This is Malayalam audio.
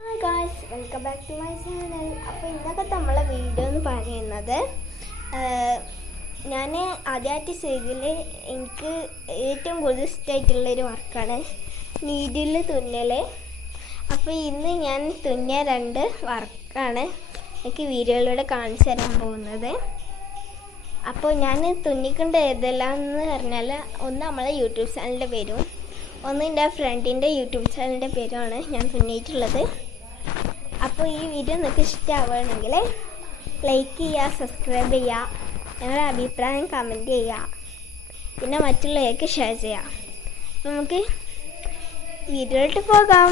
Hi guys, welcome back to my channel. അപ്പോൾ ഇന്നത്തെ നമ്മളെ വീഡിയോ എന്ന് പറയുന്നത് ഞാൻ ആദ്യമായിട്ട് ചെയ്തതിൽ എനിക്ക് ഏറ്റവും കൂടുതൽ ഇഷ്ടമായിട്ടുള്ളൊരു വർക്കാണ് നീഡിൽ തുന്നൽ. അപ്പോൾ ഇന്ന് ഞാൻ തുന്നിയ 2 വർക്കാണ് എനിക്ക് വീഡിയോയിലൂടെ കാണിച്ചു തരാൻ പോകുന്നത്. അപ്പോൾ ഞാൻ തുന്നിക്കൊണ്ട് ഏതെല്ലാം എന്ന് പറഞ്ഞാൽ ഒന്ന് നമ്മളെ യൂട്യൂബ് ചാനലിൻ്റെ പേരും ഒന്ന് എൻ്റെ ഫ്രണ്ടിൻ്റെ യൂട്യൂബ് ചാനലിൻ്റെ പേരുമാണ് ഞാൻ തുന്നിയിട്ടുള്ളത്. അപ്പോൾ ഈ വീഡിയോ നിങ്ങൾക്ക് ഇഷ്ടമാവുകയാണെങ്കിൽ ലൈക്ക് ചെയ്യുക, സബ്സ്ക്രൈബ് ചെയ്യുക, നിങ്ങളുടെ അഭിപ്രായം കമൻറ്റ് ചെയ്യുക, പിന്നെ മറ്റുള്ളവർക്ക് ഷെയർ ചെയ്യുക. അപ്പോൾ നമുക്ക് വീഡിയോയിലോട്ട് പോകാം.